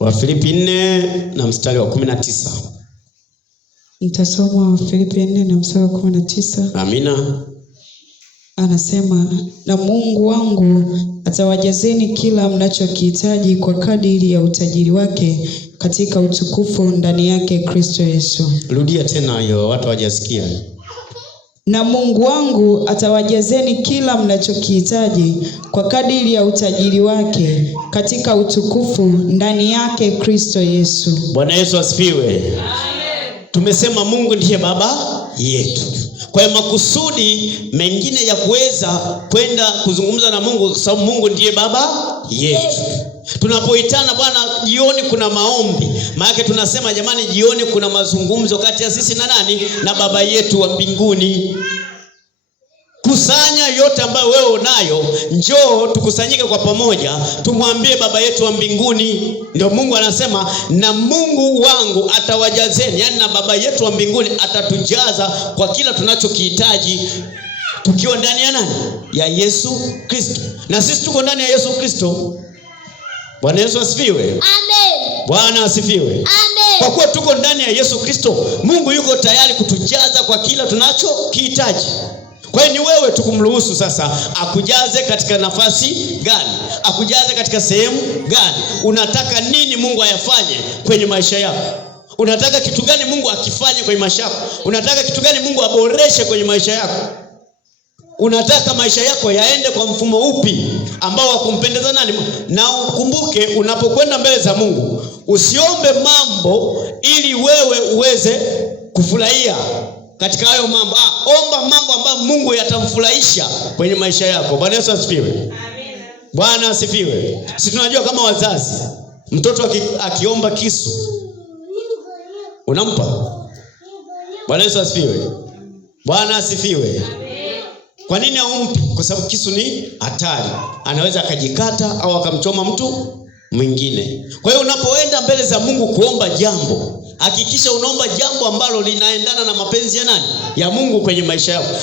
Wafilipi 4 na mstari wa 19. Nitasoma Wafilipi 4 na mstari wa 19. Amina. Anasema, na Mungu wangu atawajazeni kila mnachokihitaji kwa kadiri ya utajiri wake katika utukufu ndani yake Kristo Yesu. Rudia tena hiyo, watu hawajasikia. Na Mungu wangu atawajazeni kila mnachokihitaji kwa kadiri ya utajiri wake katika utukufu ndani yake Kristo Yesu. Bwana Yesu asifiwe. Amen. Tumesema Mungu ndiye baba yetu. Kwa hiyo makusudi mengine ya kuweza kwenda kuzungumza na Mungu, kwa sababu Mungu ndiye baba yetu. Tunapoitana Bwana jioni kuna maombi. Maana tunasema jamani, jioni kuna mazungumzo kati ya sisi na nani? Na baba yetu wa mbinguni. Kusanya yote ambayo wewe unayo, njoo tukusanyike kwa pamoja, tumwambie baba yetu wa mbinguni. Ndio Mungu anasema, na Mungu wangu atawajazeni, yani na baba yetu wa mbinguni atatujaza kwa kila tunachokihitaji tukiwa ndani ya nani? Ya Yesu Kristo. Na sisi tuko ndani ya Yesu Kristo. Bwana Yesu asifiwe. Amen. Bwana asifiwe. Amen. Kwa kuwa tuko ndani ya Yesu Kristo, Mungu yuko tayari kutujaza kwa kila tunachokihitaji. Kwa hiyo ni wewe tukumruhusu sasa akujaze katika nafasi gani? Akujaze katika sehemu gani? Unataka nini Mungu ayafanye kwenye maisha yako? Unataka kitu gani Mungu akifanye kwenye maisha yako? Unataka kitu gani Mungu aboreshe kwenye maisha yako? Unataka maisha yako yaende kwa mfumo upi ambao wakumpendeza nani? Na ukumbuke, unapokwenda mbele za Mungu, usiombe mambo ili wewe uweze kufurahia katika hayo mambo. Omba mambo ambayo Mungu yatamfurahisha kwenye maisha yako. Bwana Yesu asifiwe. Amen. Bwana asifiwe. Sisi tunajua kama wazazi, mtoto akiomba kisu unampa. Bwana Yesu asifiwe. Bwana asifiwe. Kwa nini haumpi? Kwa sababu kisu ni hatari. Anaweza akajikata au akamchoma mtu mwingine. Kwa hiyo unapoenda mbele za Mungu kuomba jambo, hakikisha unaomba jambo ambalo linaendana na mapenzi ya nani? Ya Mungu kwenye maisha yako.